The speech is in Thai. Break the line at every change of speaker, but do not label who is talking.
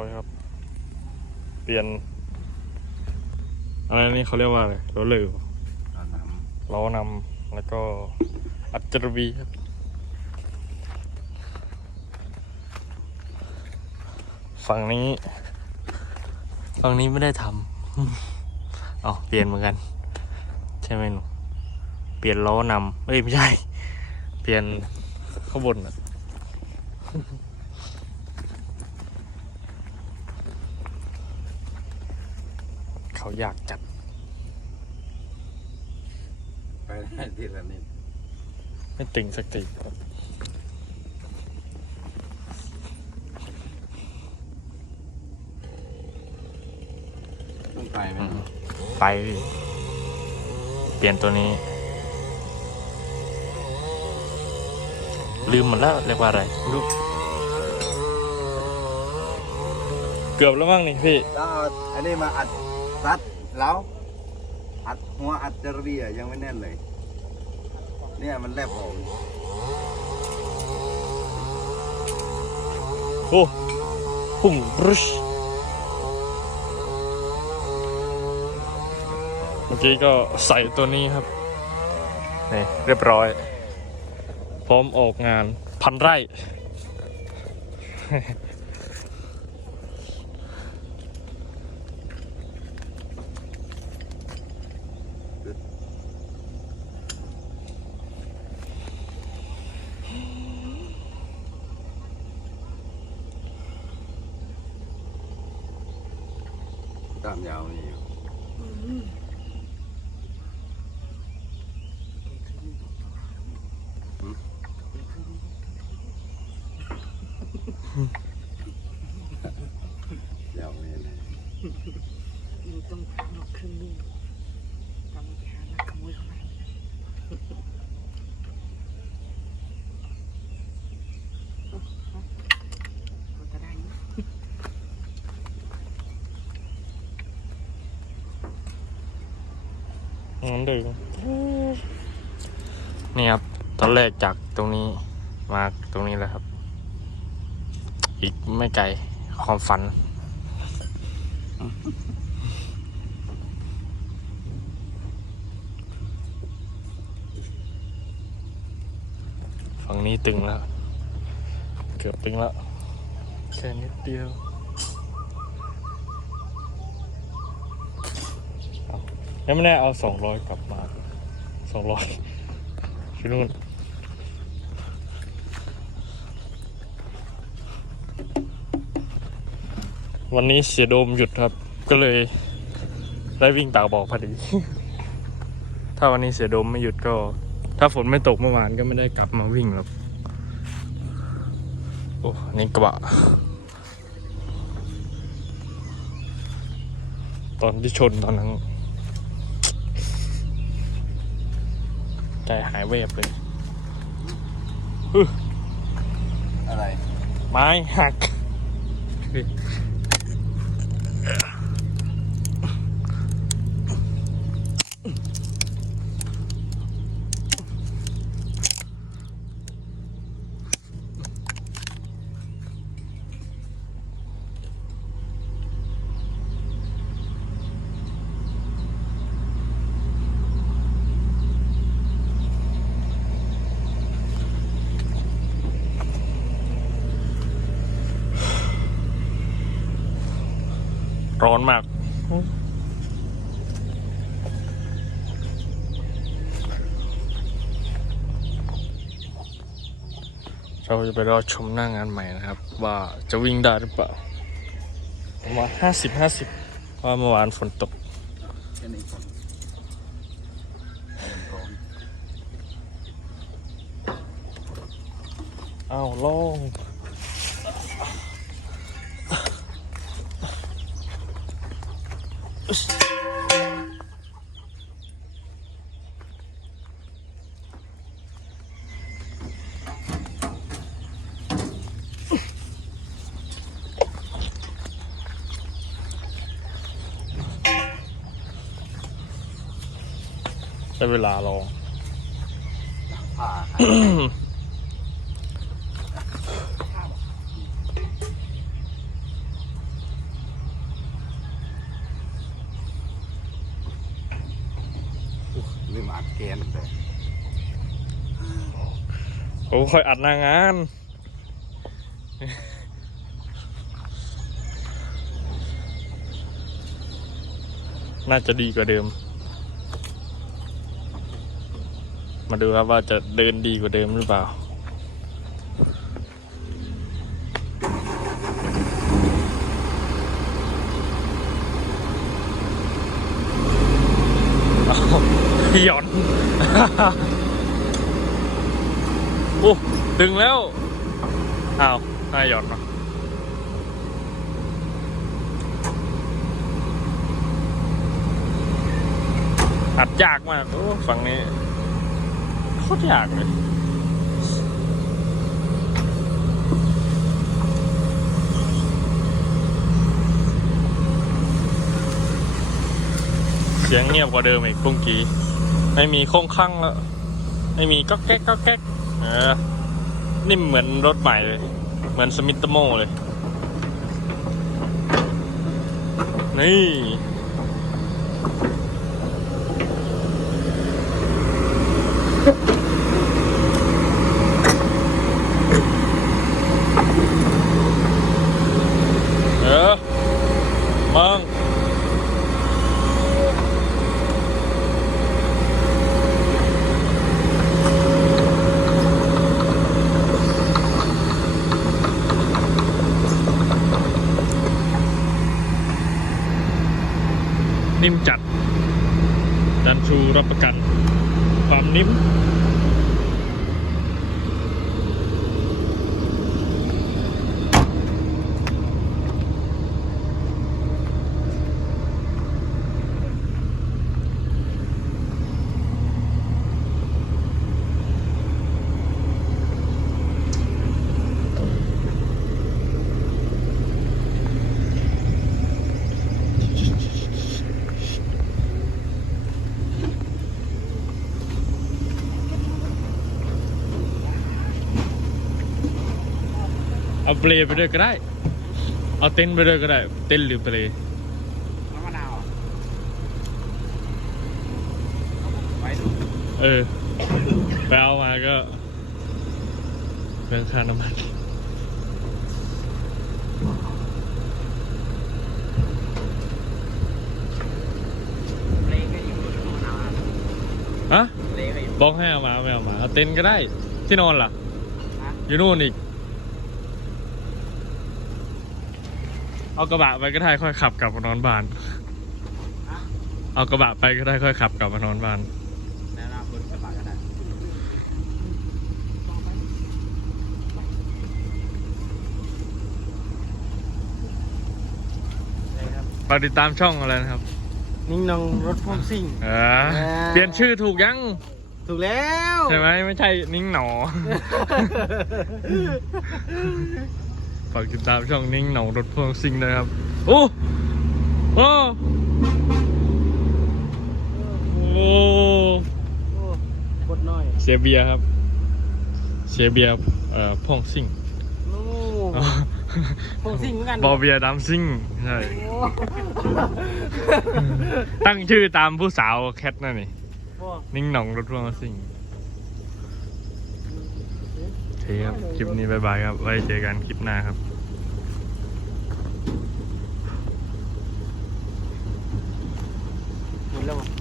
อยครับ เปลี่ยน อะไรนี่เขาเรียกว่าอะไรรถเลย
เอาน้
ล้อนำแล้วก็อัจจรบีครับฝั่งนี้ ฝั่งนี้ไม่ได้ทำอ๋อเปลี่ยนเหมือนกัน ใช่ไหมหนู เปลี่ยนล้อนำเอ้ยไม่ใช่ เปลี่ยนข้างบนอะ เขาอยากจัดำ
ไปได้ทีละนิด
ไม่ติ่งสักทีครับ
ต้องไปไหม
ไปพี่เปลี่ยนตัวนี้ ลืมหมดแล้วเรียกว่าอะไรไม่รู้เกือบแล้วมั้งนี่พี่
แล้วเอาอันนี้มาอัด รัดแล้วอัดหัวอัดเจรบีอะยังไม่แน่นเลย เนี่ยมันแลบออก
โอ้พุ่งรุชเมื่อกี้ก็ใส่ตัวนี้ครับ นี่ เรียบร้อย พร้อมออกงานพันไร่
ตามยาวนี่อยู่ยาวนี่เลย
อยู่ตรงทางออกครึ่งนึงกำลังไปหานักขโมยเข้ามาเอาเอาเอาจะได้ไหม
งั้นดึงนี่ครับ ตอนแรกจากตรงนี้มาตรงนี้แล้วครับ อีกไม่ไกลความฝัน ฝั่งนี้ตึงแล้ว เกือบตึงแล้ว แค่นิดเดียว ยังไม่ได้เอาสองร้อยกลับมาสองร้อยที่นู่นวันนี้เสียโดมหยุดครับ ก็เลยได้วิ่งตากบอกพอดี ถ้าวันนี้เสียโดมไม่หยุดก็ ถ้าฝนไม่ตกเมื่อวานก็ไม่ได้กลับมาวิ่งหรอกโอ้นี่กระบะ ตอนที่ชนตอนนั้น ใจหายเวบเลยฮึ
อะไร
ไม้หัก ร้อนมาก เราจะไปรอชมหน้างานใหม่นะครับ ว่าจะวิ่งได้หรือเปล่าประมาณห้าสิบห้าสิบว่าเมื่อวานฝนตก
อ้าวร้อน
อ้าวลง ใช้เวลาลอง
ผ้าหาย
เมา
อัดแกนแต่
โอ้ค่อยอัดหน้างาน น่าจะดีกว่าเดิม มาดูครับว่าจะเดินดีกว่าเดิมหรือเปล่าอ้าวหย่อน โอ้ดึงแล้ว อ้าวน่าหย่อนเนอะอัดยากมากโอ้ฝั่งนี้โคตรยากเลยเสียงเงียบกว่าเดิมอีกปุ้งกี้ ไม่มีโค้งข้างแล้ว ไม่มีก็แก๊กก็แก๊กเออนิ่มเหมือนรถใหม่เลย เหมือนสมิตโมเลย นี่ เออมึง นิ่มจัดดันชูรับประกันความนิ่ม เอาเปลไปด้วยก็ได้ เอาเต็นท์ไปด้วยก็ได้ เต็นท์หรือเปล
น้ำมะนาวอะไปดู
เออ ไปเอามาก็เรื่องค่าน้ำมัน
เล่ก็อยู่น้ำมะนาวอะ
ฮะ
เล่ก็อยู่
บอกให้เอามาไม่เอามา เอาเต็นท์ก็ได้ ที่นอนล่ะ
ฮะ
อยู่นู่นอีก เอากระบะไปก็ได้ค่อยขับกลับมานอนบ้าน เอากระบะไปก็ได้ค่อยขับกลับมานอนบ้าน
แนะนำบนกระบะก็ได้
ฝากติดตามช่องอะไรนะครับ
นิ่งนองรถพ่วงซิ่ง
เออเปลี่ยนชื่อถูกยัง
ถูกแล้ว
ใช่ไหมไม่ใช่นิ้งหนอ ฝากติดตามช่องนิ้งหนอรถพ่วงซิงนะครับโอ้โอ้โอ้
โอ้กดหน่อย
เสียเบียร์ครับ เสียเบียร์เอ่อพ่วงซิง
โอ้พ่วงซิ่งเหมือนกัน
บอเบียร์ดำซิงใช่
โอ้
ตั้งชื่อตามผู้สาวแคทนั่นนี่
โอ้
นิ้งหนองรถพ่วงซิงโอเคครับ คลิปนี้บายบายครับ ไว้เจอกันคลิปหน้าครับ
หมดแล้ว